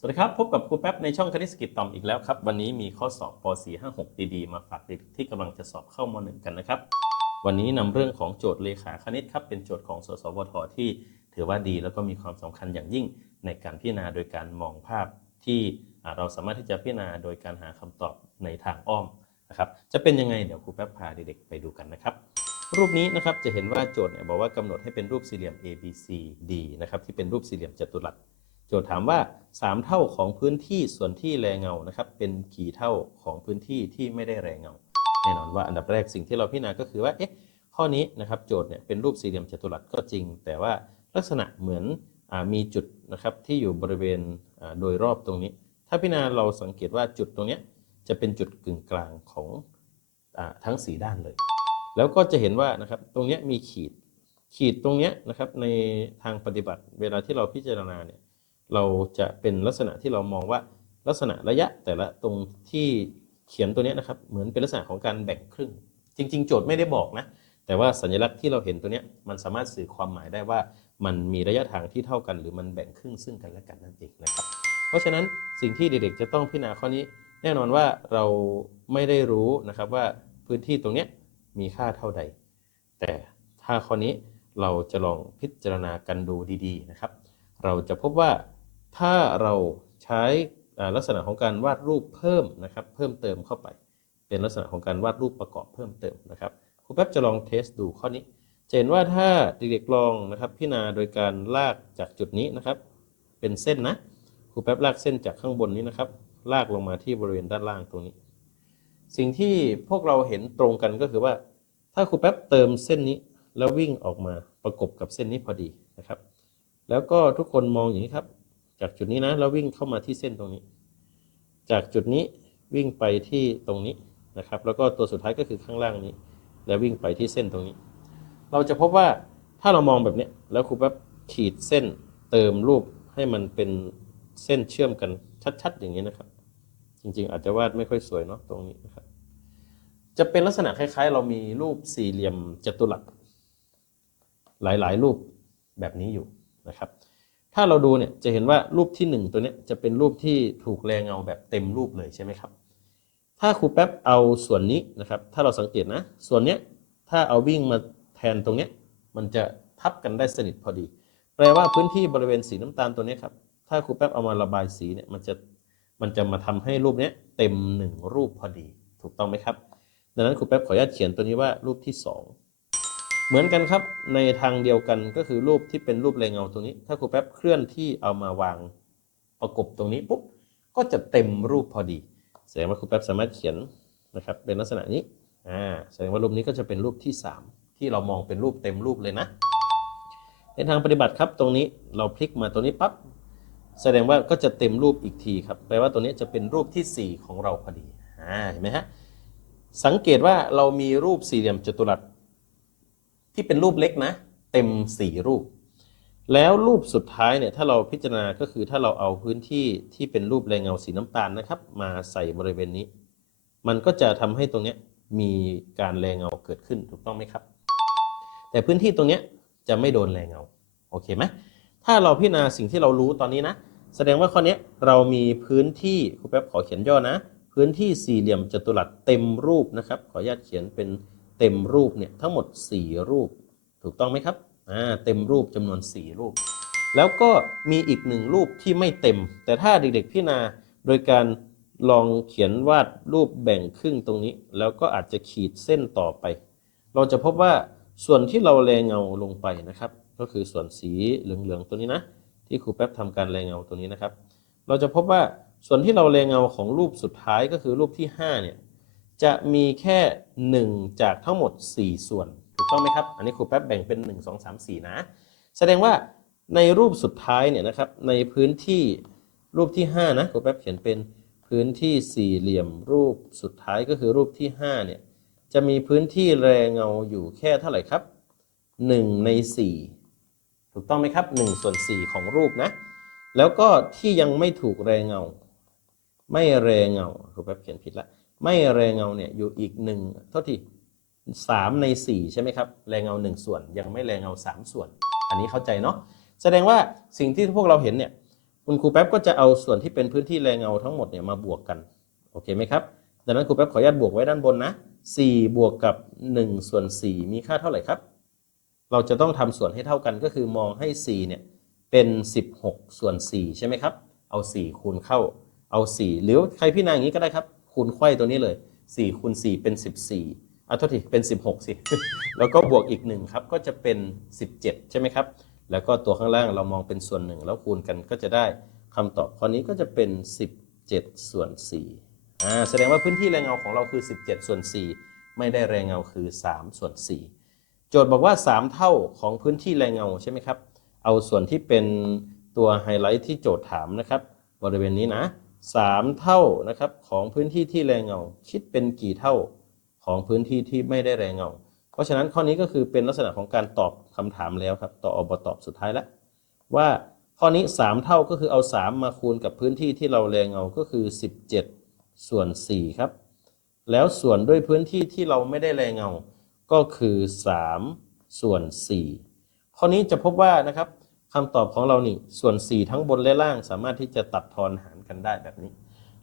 สวัสดีครับ พบกับครูแป๊บในช่องคณิตศกิจตอมอีกแล้วครับ วันนี้มีข้อสอบป .456 ดีๆ มาฝากเด็กที่กำลังจะสอบเข้าม .1 กันนะครับ วันนี้นำเรื่องของโจทย์เลขาคณิตครับ เป็นโจทย์ของสสวทที่ถือว่าดี แล้วก็มีความสำคัญอย่างยิ่งในการพิจารณาโดยการมองภาพที่เราสามารถที่จะพิจารณาโดยการหาคำตอบในทางอ้อมนะครับจะเป็นยังไงเดี๋ยวครูแป๊บพาเด็กๆไปดูกันนะครับ รูปนี้นะครับจะเห็นว่าโจทย์เนี่ยบอกว่ากำหนดให้เป็นรูปสี่เหลี่ยม A B C D นะครับที่เป็นรูปสี่เหลี่ยมจัตุรัส โจทย์ถามว่า 3 เท่าของพื้นที่ส่วนที่แรงเงานะครับเป็นกี่เท่าของพื้นที่ที่ไม่ได้แรงเงาแน่นอนว่าอันดับแรกสิ่งที่เราพิจารณาก็คือว่าเอ๊ะข้อนี้นะครับโจทย์เนี่ยเป็นรูปสี่เหลี่ยมจัตุรัสก็จริง แต่ว่าลักษณะเหมือนอมีจุดนะครับที่อยู่บริเวณโดยรอบตรงนี้ ถ้าพิจารณาเราสังเกตว่าจุดตรงนี้จะเป็นจุดกึ่งกลางของอทั้งสีด้านเลย แล้วก็จะเห็นว่านะครับตรงนี้มีขีดขีดตรงนี้นะครับในทางปฏิบัติเวลาที่เราพิจารณาเนี่ย เราจะเป็นลักษณะที่เรามองว่าลักษณะระยะแต่ละตรงที่เขียนตัวนี้นะครับเหมือนเป็นลักษณะของการแบ่งครึ่ง จริง ๆ โจทย์ไม่ได้บอกนะแต่ว่าสัญลักษณ์ที่เราเห็นตัวนี้มันสามารถสื่อความหมายได้ว่ามันมีระยะทางที่เท่ากัน หรือมันแบ่งครึ่งซึ่งกันและกันนั่นเองนะครับ เพราะฉะนั้นสิ่งที่เด็กๆจะต้องพิจารณาข้อนี้ แน่นอนว่าเราไม่ได้รู้นะครับว่าพื้นที่ตรงนี้มีค่าเท่าใด แต่ถ้าข้อนี้เราจะลองพิจารณากันดูดีๆนะครับ เราจะพบว่า ถ้าเราใช้ลักษณะของการวาดรูปเพิ่มนะครับ เพิ่มเติมเข้าไป เป็นลักษณะของการวาดรูปประกอบเพิ่มเติมนะครับครูแป๊บจะลองเทสดูข้อนี้จะเห็นว่าถ้าเด็กๆลองนะครับพิจารณาโดยการลากจากจุดนี้นะครับ เป็นเส้นนะครูแป๊บลากเส้นจากข้างบนนี้นะครับ ลากลงมาที่บริเวณด้านล่างตรงนี้ สิ่งที่พวกเราเห็นตรงกันก็คือว่า ถ้าครูแป๊บเติมเส้นนี้ แล้ววิ่งออกมาประกบกับเส้นนี้พอดีนะครับ แล้วก็ทุกคนมองอย่างนี้ครับ จากจุดนี้นะแล้ววิ่งเข้ามาที่เส้นตรงนี้ จากจุดนี้วิ่งไปที่ตรงนี้นะครับ แล้วก็ตัวสุดท้ายก็คือข้างล่างนี้ แล้ววิ่งไปที่เส้นตรงนี้ เราจะพบว่าถ้าเรามองแบบนี้แล้วครูแป๊บขีดเส้นเติมรูปให้มันเป็นเส้นเชื่อมกันชัดๆ อย่างนี้นะครับ จริงๆ อาจจะวาดไม่ค่อยสวยเนาะตรงนี้นะครับ จะเป็นลักษณะคล้ายๆ เรามีรูปสี่เหลี่ยมจัตุรัสหลายๆ รูปแบบนี้อยู่นะครับ ถ้าเราดูเนี่ยจะเห็นว่ารูปที่หนึ่งตัวนี้จะเป็นรูปที่ถูกแรงเงาแบบเต็มรูปเลยใช่ไหมครับ ถ้าครูแป๊บเอาส่วนนี้นะครับ ถ้าเราสังเกตนะ ส่วนเนี้ยถ้าเอาวิ่งมาแทนตรงเนี้ยมันจะทับกันได้สนิทพอดี แปลว่าพื้นที่บริเวณสีน้ำตาลตัวนี้ครับ ถ้าครูแป๊บเอามาระบายสีเนี่ยมันจะมันจะมาทำให้รูปเนี้ยเต็มหนึ่งรูปพอดี ถูกต้องไหมครับ ดังนั้นครูแป๊บขออนุญาตเขียนตัวนี้ว่ารูปที่สอง เหมือนกันครับในทางเดียวกันก็คือรูปที่เป็นรูปแรงเงาตรงนี้ ถ้าครูแป๊บเคลื่อนที่เอามาวางประกบตรงนี้ปุ๊บก็จะเต็มรูปพอดี แสดงว่าครูแป๊บสามารถเขียนนะครับเป็นลักษณะนี้อ่าแสดงว่ารูปนี้ก็จะเป็นรูปที่ 3 ที่เรามองเป็นรูปเต็มรูปเลยนะ ในทางปฏิบัติครับตรงนี้เราพลิกมาตรงนี้ปั๊บแสดงว่าก็จะเต็มรูปอีกทีครับแปลว่าตัวนี้จะเป็นรูปทีสี่ 4 ของเราพอดีอ่าเห็นไหมฮะสังเกตว่าเรามีรูปสี่เหลี่ยมจัตุรัส ที่เป็นรูปเล็กนะ เต็มสี่รูป แล้วรูปสุดท้ายเนี่ยถ้าเราพิจารณาก็คือถ้าเราเอาพื้นที่ที่เป็นรูปแรงเงาสีน้ำตาลนะครับ มาใส่บริเวณนี้ มันก็จะทำให้ตรงนี้มีการแรงเงาเกิดขึ้นถูกต้องไหมครับ แต่พื้นที่ตรงนี้จะไม่โดนแรงเงาโอเคไหมถ้าเราพิจารณาสิ่งที่เรารู้ตอนนี้นะ แสดงว่าข้อนี้เรามีพื้นที่ครูแป๊บขอเขียนย่อนะ พื้นที่สี่เหลี่ยมจัตุรัสเต็มรูปนะครับ ขออนุญาตเขียนเป็น เต็มรูปเนี่ยทั้งหมด 4 รูป ถูกต้องไหมครับอ่าเต็มรูปจำนวน 4 รูป แล้วก็มีอีกหนึ่งรูปที่ไม่เต็ม แต่ถ้าเด็กๆพิจารณาโดยการลองเขียนวาดรูปแบ่งครึ่งตรงนี้ แล้วก็อาจจะขีดเส้นต่อไป เราจะพบว่าส่วนที่เราแรงเงาลงไปนะครับ ก็คือส่วนสีเหลืองๆตัวนี้นะ ที่ครูแป๊บทำการแรงเงาตัวนี้นะครับ เราจะพบว่าส่วนที่เราแรงเงาของรูปสุดท้ายก็คือรูปที่5เนี่ย จะมีแค่ 1 จากทั้งหมด 4 ส่วน ถูกต้องไหมครับ อันนี้ครูแป๊บแบ่งเป็น 1 2 3 4 นะ แสดงว่าในรูปสุดท้ายเนี่ยนะครับในพื้นที่รูปที่ 5 นะครูแป๊บเขียนเป็นพื้นที่สี่เหลี่ยมรูปสุดท้ายก็คือรูปที่ 5 เนี่ย จะมีพื้นที่แรงเงาอยู่แค่เท่าไหร่ครับ 1 ใน 4 ถูกต้องไหมครับ1ส่วน4 ของรูปนะ แล้วก็ที่ยังไม่ถูกแรงเงา ไม่แรงเงาครูแป๊บเขียนผิดละ ไม่แรงเงาเนี่ยอยู่อีกหนึ่งเท่าที่สามในสี่ใช่ไหมครับ แรงเงาหนึ่งส่วน ยังไม่แรงเงาสามส่วน อันนี้เข้าใจเนาะแสดงว่าสิ่งที่พวกเราเห็นเนี่ยคุณครูแป๊บก็จะเอาส่วนที่เป็นพื้นที่แรงเงาทั้งหมดเนี่ยมาบวกกันโอเคไหมครับดังนั้นครูแป๊บขออนุญาตบวกไว้ด้านบนนะ4บวกกับ1ส่วน4มีค่าเท่าไหร่ครับ เราจะต้องทำส่วนให้เท่ากันก็คือมองให้4เนี่ยเป็น 16 ส่วน4ใช่ไหมครับ เอา 4 คูณเข้าเอา 4 หรือใครพี่นางอย่างนี้ก็ได้ครับ คูณไข้ตัวนี้เลย4คูณ4เป็น 14เอาโทษทีเป็น 16 สิ แล้วก็บวกอีก 1 ครับ ก็จะเป็น 17 ใช่ไหมครับ แล้วก็ตัวข้างล่างเรามองเป็นส่วนหนึ่งแล้วคูณกันก็จะได้คำตอบข้อนี้ก็จะเป็น 17 ส่วน4อ่าแสดงว่าพื้นที่แรงเงาของเราคือ 17 ส่วน 4 ไม่ได้แรงเงาคือ 3 ส่วน 4 โจทย์บอกว่า 3 เท่าของพื้นที่แรงเงาใช่ไหมครับ เอาส่วนที่เป็นตัวไฮไลท์ที่โจทย์ถามนะครับ บริเวณนี้นะ 3 เท่านะครับของพื้นที่ที่แรงเงา คิดเป็นกี่เท่าของพื้นที่ที่ไม่ได้แรงเงา เพราะฉะนั้นข้อนี้ก็คือเป็นลักษณะของการตอบคำถามแล้วครับต่ออบตอบสุดท้ายแล้วว่าข้อนี้ 3 เท่าก็คือเอา 3 มาคูณกับพื้นที่ที่เราแรงเงาก็คือ 17 ส่วน 4 ครับ แล้วส่วนด้วยพื้นที่ที่เราไม่ได้แรงเงา ก็คือ 3 ส่วน 4 ข้อนี้จะพบว่านะครับคำตอบของเรานี่ส่วน 4 ทั้งบนและล่างสามารถที่จะตัดทอนหาร กันได้แบบนี้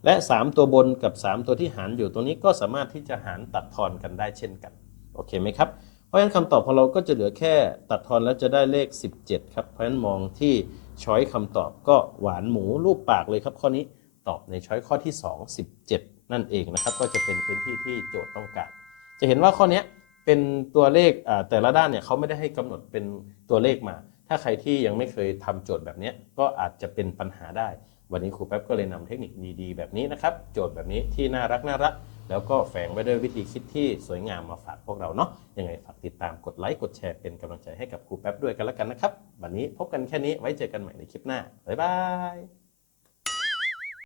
และ 3 ตัวบนกับ 3 ตัวที่หารอยู่ตรงนี้ก็สามารถที่จะหารตัดทอนกันได้เช่นกันโอเคไหมครับเพราะฉะนั้นคำตอบของเราก็จะเหลือแค่ตัดทอนแล้วจะได้เลข 17 ครับเพราะฉะนั้นมองที่ช้อยคำตอบก็หวานหมูรูปปากเลยครับข้อนี้ตอบในช้อยข้อที่ 2 17 นั่นเองนะครับ ก็จะเป็นพื้นที่ที่โจทย์ต้องการ จะเห็นว่าข้อนี้เป็นตัวเลขแต่ละด้านเนี่ยเขาไม่ได้ให้กำหนดเป็นตัวเลขมา ถ้าใครที่ยังไม่เคยทำโจทย์แบบนี้ก็อาจจะเป็นปัญหาได้ วันนี้ครูแป๊บก็เลยนำเทคนิคดีๆ แบบนี้นะครับ โจทย์แบบนี้ที่น่ารักน่ารัก แล้วก็แฝงไว้ด้วยวิธีคิดที่สวยงามมาฝากพวกเราเนาะยังไงฝากติดตามกดไลค์กดแชร์เป็นกำลังใจให้กับครูแป๊บด้วยกันแล้วกันนะครับ วันนี้พบกันแค่นี้ไว้เจอกันใหม่ในคลิปหน้าบ๊ายบาย